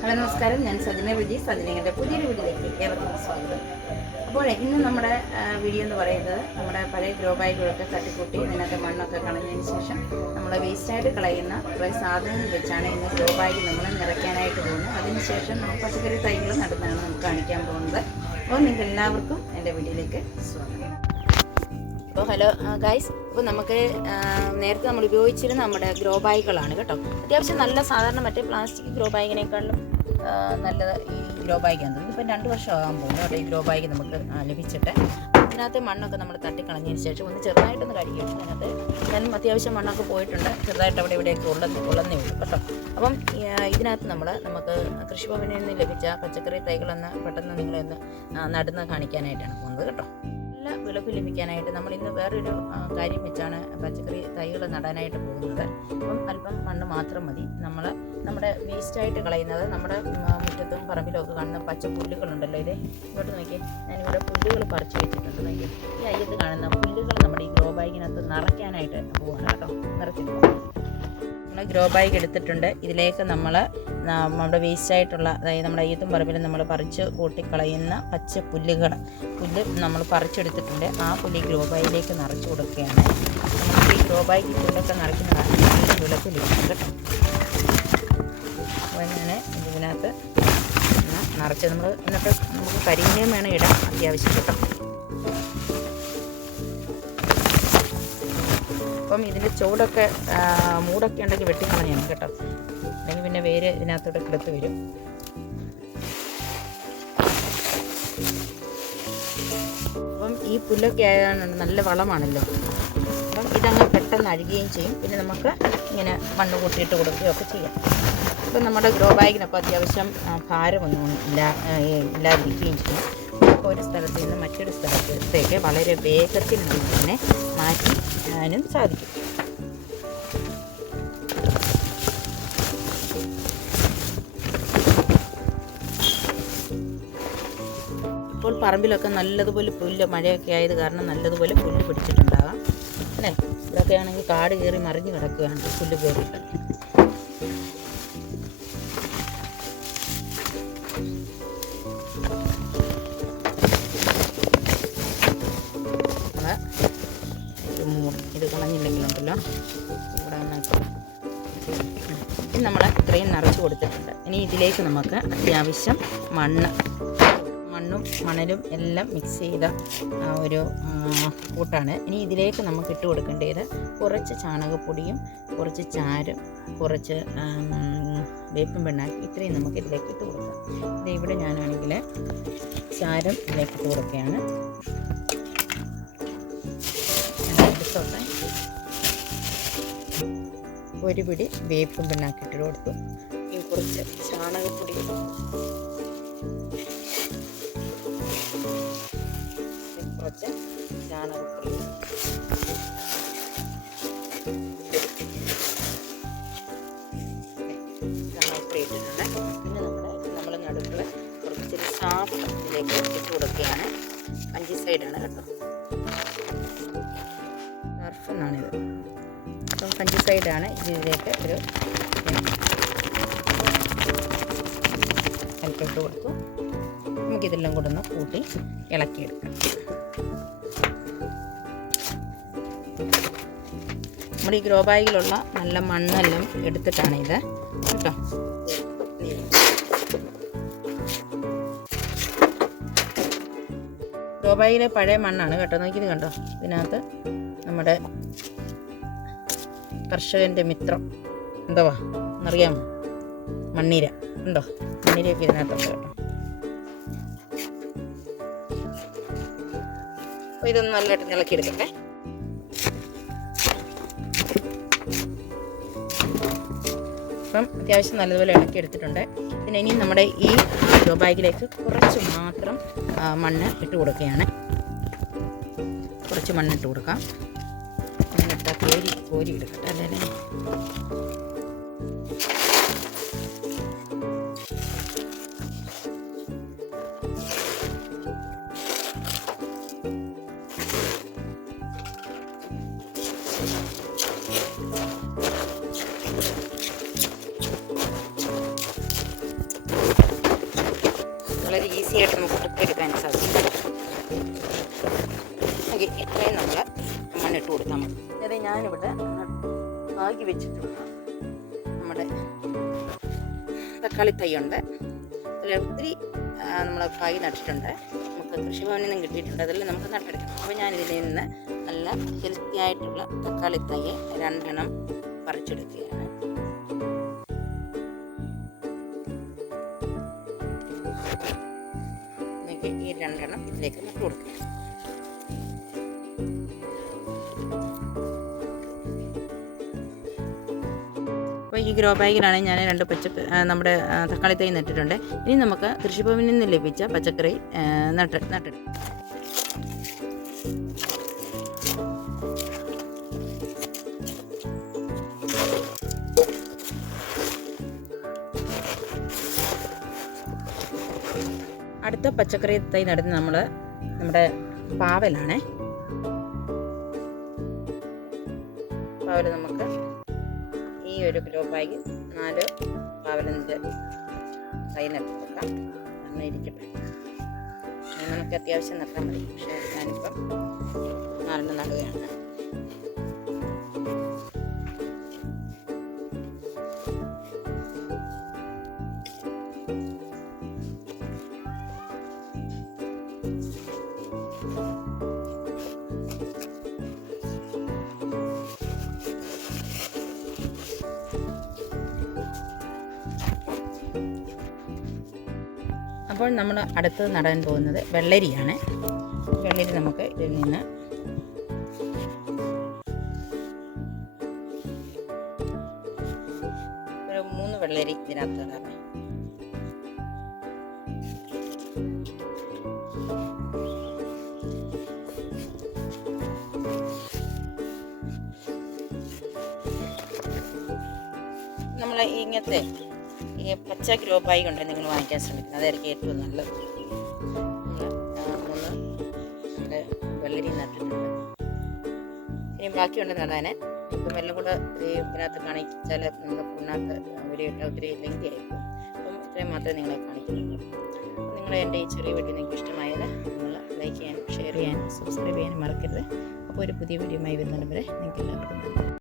Hello നമസ്കാരം, ഞാൻ സജന വിജി. സജനയുടെ പുതിയൊരു വീഡിയോയിലേക്ക് ഏവർക്കും സ്വാഗതം. അപ്പോൾ ഇന്ന് നമ്മുടെ വീഡിയോ എന്ന് പറയുന്നത് നമ്മുടെ പഴയ ഗ്രോ ബാഗുകളൊക്കെ തട്ടിക്കൂട്ടി അതിനകത്ത് മണ്ണൊക്കെ കളഞ്ഞതിന് ശേഷം നമ്മൾ വേസ്റ്റായിട്ട് കളയുന്ന കുറേ സാധനങ്ങൾ വെച്ചാണ് ഇന്ന് ഗ്രോ ബാഗ് നമ്മൾ നിറയ്ക്കാനായിട്ട് പോകുന്നത്. അതിനുശേഷം നമ്മൾ പച്ചക്കറി തൈകൾ നടുന്നതാണ് നമുക്ക് കാണിക്കാൻ പോകുന്നത്. അപ്പോൾ നിങ്ങൾക്ക് എല്ലാവർക്കും എൻ്റെ വീഡിയോയിലേക്ക് സ്വാഗതം. അപ്പോൾ ഹലോ ഗൈസ്, അപ്പോൾ നമുക്ക് നേരത്തെ നമ്മൾ ഉപയോഗിച്ചിരുന്ന നമ്മുടെ ഗ്രോ ബാഗുകളാണ് കേട്ടോ. അത്യാവശ്യം നല്ല സാധാരണ മറ്റേ പ്ലാസ്റ്റിക് ഗ്രോ ബാഗിനേക്കാളും നല്ലത് ഈ ഗ്രോ ബാഗാണ്. ഇതിപ്പോൾ 2 വർഷമാകാൻ പോകുന്നു അവിടെ ഈ ഗ്രോ ബാഗ് നമുക്ക് ലഭിച്ചിട്ട്. ഇതിനകത്ത് മണ്ണൊക്കെ നമ്മൾ തട്ടിക്കളഞ്ഞതിന് ശേഷം ഒന്ന് ചെറുതായിട്ടൊന്ന് കഴുകിയിട്ട് അതിനകത്ത് ഞാൻ അത്യാവശ്യം മണ്ണൊക്കെ പോയിട്ടുണ്ട്, ചെറുതായിട്ട് അവിടെ ഇവിടെയൊക്കെ ഉള്ളന്നേ ഉള്ളൂ കേട്ടോ. അപ്പം ഇതിനകത്ത് നമുക്ക് കൃഷിഭവനിൽ നിന്ന് ലഭിച്ച പച്ചക്കറി തൈകളൊന്ന് പെട്ടെന്ന് നിങ്ങളൊന്ന് നടുന്ന കാണിക്കാനായിട്ടാണ് പോകുന്നത് കേട്ടോ. നല്ല വിളവ് ലഭിക്കാനായിട്ട് നമ്മൾ ഇന്ന് വേറൊരു കാര്യം വെച്ചാണ് പച്ചക്കറി തൈകൾ നടാനായിട്ട് പോകുന്നത്. അപ്പം അല്പം മണ്ണ് മാത്രം മതി. നമ്മുടെ വേസ്റ്റായിട്ട് കളയുന്നത് നമ്മുടെ മുറ്റത്തും പറമ്പിലും ഒക്കെ കാണുന്ന പച്ച പുല്ലുകളുണ്ടല്ലോ, ഇതേ ഇങ്ങോട്ട് നോക്കി ഞാനിവിടെ പുല്ലുകൾ പറിച്ച് വെച്ചിട്ടുണ്ട്. നോക്കി ഈ അയ്യത്ത് കാണുന്ന പുല്ലുകൾ നമ്മുടെ ഈ ഗ്രോ ബാഗിനകത്ത് നിറയ്ക്കാനായിട്ട് പോവാണ് കേട്ടോ. നിറച്ചിട്ട് നമ്മൾ ഗ്രോ ബാഗ് എടുത്തിട്ടുണ്ട്. ഇതിലേക്ക് നമ്മുടെ വേസ്റ്റായിട്ടുള്ള, അതായത് നമ്മുടെ അയ്യത്തും പറമ്പിലും നമ്മൾ പറിച്ച് കൂട്ടിക്കളയുന്ന പച്ച പുല്ല് നമ്മൾ പറിച്ചെടുത്തിട്ടുണ്ട്. ആ പുല്ല് ഗ്രോ ബാഗിലേക്ക് നിറച്ച് കൊടുക്കുകയാണ്. നമുക്ക് ഈ ഗ്രോ ബാഗ് പുല്ലൊക്കെ നിറയ്ക്കുന്നതാണ് വിളക്ക് ലഭിക്കും കേട്ടോ. അപ്പോൾ ഞാൻ ഇതിനകത്ത് നിറച്ച് എന്നിട്ട് നമുക്ക് കരിമീനും വേണം ഇടാൻ അത്യാവശ്യം കേട്ടോ. അപ്പം ഇതിൻ്റെ ചൂടൊക്കെ മൂടൊക്കെ ഉണ്ടെങ്കിൽ വെട്ടിക്കളഞ്ഞാണ് കേട്ടോ, അല്ലെങ്കിൽ പിന്നെ വേര് ഇതിനകത്തോട്ട് കിടത്ത് വരും. അപ്പം ഈ പുല്ലൊക്കെ ആയതാണ് നല്ല വളമാണല്ലോ. അപ്പം ഇതങ്ങ് പെട്ടെന്ന് അഴുകുകയും ചെയ്യും. പിന്നെ നമുക്ക് ഇങ്ങനെ മണ്ണ് കൂട്ടിയിട്ട് കൊടുക്കുകയൊക്കെ ചെയ്യാം. ഇപ്പം നമ്മുടെ ഗ്രോ ബാഗിനപ്പോൾ അത്യാവശ്യം ഭാരമൊന്നും ഇല്ലാതിരിക്കുകയും ചെയ്യും. നമുക്ക് ഒരു സ്ഥലത്ത് നിന്ന് മറ്റൊരു സ്ഥലത്തേക്ക് വളരെ വേഗത്തിൽ നമുക്ക് തന്നെ മാറ്റാനും സാധിക്കും. ഇപ്പോൾ പറമ്പിലൊക്കെ നല്ലതുപോലെ പുല്ല്, മഴയൊക്കെ ആയത് കാരണം നല്ലതുപോലെ പുല്ല് പിടിച്ചിട്ടുണ്ടാകാം അല്ലേ. ഇവിടെയൊക്കെ ആണെങ്കിൽ കാട് കയറി മറിഞ്ഞ് കിടക്കുകയാണ് പുല്ല് കയറിയിട്ട്. ഇത് കളഞ്ഞില്ലെങ്കിലുണ്ടല്ലോ ഇവിടെ ഇനി നമ്മൾ ഇത്രയും നിറച്ച് കൊടുത്തിട്ടുണ്ട്. ഇനി ഇതിലേക്ക് നമുക്ക് അത്യാവശ്യം മണ്ണും മണലും എല്ലാം മിക്സ് ചെയ്ത ഒരു കൂട്ടാണ്. ഇനി ഇതിലേക്ക് നമുക്ക് ഇട്ട് കൊടുക്കേണ്ടത് കുറച്ച് ചാണകപ്പൊടിയും കുറച്ച് ചാരം, കുറച്ച് വേപ്പും പിണ്ണാക്ക്, ഇത്രയും നമുക്ക് ഇതിലേക്ക് ഇട്ട് കൊടുക്കാം. ഇവിടെ ഞാനാണെങ്കിൽ ചാരം ഇതിലേക്ക് ഇട്ട് കൊടുക്കുകയാണ്. ഒരു പിടി വേപ്പും പിണ്ണാക്കിട്ട് കൊടുത്തു. ഇനി കുറച്ച് ചാണകപ്പൊടി, കുറച്ച് ചാണകപ്പൊടി, ഇട്ടിട്ടുണ്ട്. പിന്നെ നമ്മൾ നടുക്കൾ കുറച്ചൊരു സാഫ് ഇതിലേക്ക് ഇട്ട് കൊടുക്കുകയാണ്. 5 സൈഡാണ് കേട്ടോ, ടർഫ് എന്നാണിത്. അപ്പം 5 സൈഡാണ്. ഇതിലേക്ക് ഒരു കലക്കിട്ട് കൊടുത്തു. നമുക്കിതെല്ലാം കൂടെ ഒന്ന് കൂട്ടി ഇളക്കിയെടുക്കാം. നമ്മുടെ ഈ ഗ്രോ ബാഗിലുള്ള നല്ല മണ്ണെല്ലാം എടുത്തിട്ടാണ് ഇത് കേട്ടോ. ഗ്രോ ബാഗിലെ പഴയ മണ്ണാണ് കേട്ടോ. നോക്കിയത് കണ്ടോ, ഇതിനകത്ത് നമ്മുടെ കർഷകൻ്റെ മിത്രം എന്തുവാ എന്നറിയാമോ? മണ്ണീര ഉണ്ടോ? മണ്ണീരയൊക്കെ ഇതിനകത്തുണ്ട് കേട്ടോ. അപ്പോൾ ഇതൊന്ന് നല്ലതായിട്ട് ഇളക്കിയെടുക്കട്ടെ. അപ്പം അത്യാവശ്യം നല്ലതുപോലെ ഇളക്കിയെടുത്തിട്ടുണ്ട്. പിന്നെ ഇനി നമ്മുടെ ഈ ഗ്രോ ബാഗിലേക്ക് കുറച്ച് മാത്രം മണ്ണ് ഇട്ട് കൊടുക്കുകയാണ്. കുറച്ച് മണ്ണിട്ട് കൊടുക്കാം. മണ്ണിട്ടാൽ കോരി എടുക്കട്ടെ അല്ലേ. ഈസി ആയിട്ട് നമുക്ക് കുത്തിയെടുക്കാൻ സാധിക്കും. ഓക്കെ, ഇത്രയും നമ്മൾ മണ്ണിട്ട് കൊടുത്താൽ മതി. അതായത് ഞാനിവിടെ പാകി വെച്ചിട്ടുള്ള നമ്മുടെ തക്കാളി തൈയുണ്ട്. അതിൽ ഒത്തിരി നമ്മൾ പാകി നട്ടിട്ടുണ്ട്. നമുക്ക് കൃഷിഭവനിൽ നിന്നും കിട്ടിയിട്ടുണ്ട്. അതിൽ നമുക്ക് നട്ടെടുക്കാം. അപ്പോൾ ഞാനിതിൽ നിന്ന് നല്ല ഹെൽത്തി ആയിട്ടുള്ള തക്കാളി തൈ 2 എണ്ണം പറിച്ചെടുക്കുകയാണ്. ഈ 2 എണ്ണം ഇതിലേക്ക് നട്ടു കൊടുക്കുക. അപ്പോൾ ഈ ഗ്രോ ബാഗിലാണ് ഞാൻ 2 നമ്മുടെ തക്കാളി തൈ നട്ടിട്ടുണ്ട്. ഇനി നമുക്ക് കൃഷിഭവനിൽ നിന്ന് ലഭിച്ച പച്ചക്കറി നട്ടെടുക്കാം. അടുത്ത പച്ചക്കറി തൈ നടുന്നത് നമ്മുടെ പാവലാണ്. പാവൽ നമുക്ക് ഈ ഒരു ഗ്രോ ബാഗിൽ 4 പാവലിൻ്റെ തൈ നട്ട് കൊടുക്കാം. അങ്ങനെ ഇരിക്കട്ടെ. നമുക്ക് അത്യാവശ്യം നട്ടാൽ മതി. പക്ഷേ ഞാനിപ്പം 4 നടുകയാണ്. അപ്പോൾ നമ്മൾ അടുത്തത് നടാൻ പോകുന്നത് വെള്ളരിയാണ്. വെള്ളരി നമുക്ക് ഇതിൽ നിന്ന് ഒരു 3 വെള്ളരി ഇതിനകത്ത് ഇടാം. നമ്മൾ ഇങ്ങനത്തെ ഈ പച്ച ഗ്രോ ബാഗ് ഉണ്ട് നിങ്ങൾ വാങ്ങിക്കാൻ ശ്രമിക്കുന്നത്. അതായിരിക്കും ഏറ്റവും നല്ലത്. 3 നമ്മുടെ വെള്ളരി നട്ടിട്ടുണ്ട്. ഇനി ബാക്കിയുണ്ട് നടാൻ. ഇപ്പം എല്ലാം കൂടെ ഇതിനകത്ത് കാണിച്ചാൽ നമ്മുടെ ഫോണിനകത്ത് വീഡിയോ ഇട്ടാൽ ഒത്തിരി ലെങ്തി ആയിരിക്കും. അപ്പം ഇത്രയും മാത്രമേ നിങ്ങളെ കാണിക്കുന്നുള്ളൂ. നിങ്ങൾ എൻ്റെ ഈ ചെറിയ വീഡിയോ നിങ്ങൾക്ക് ഇഷ്ടമായാൽ നിങ്ങൾ ലൈക്ക് ചെയ്യാനും ഷെയർ ചെയ്യാനും സബ്സ്ക്രൈബ് ചെയ്യാനും മറക്കരുത്. അപ്പോൾ ഒരു പുതിയ വീഡിയോയുമായി വരുന്നവരെ നിങ്ങൾക്ക് എല്ലാവർക്കും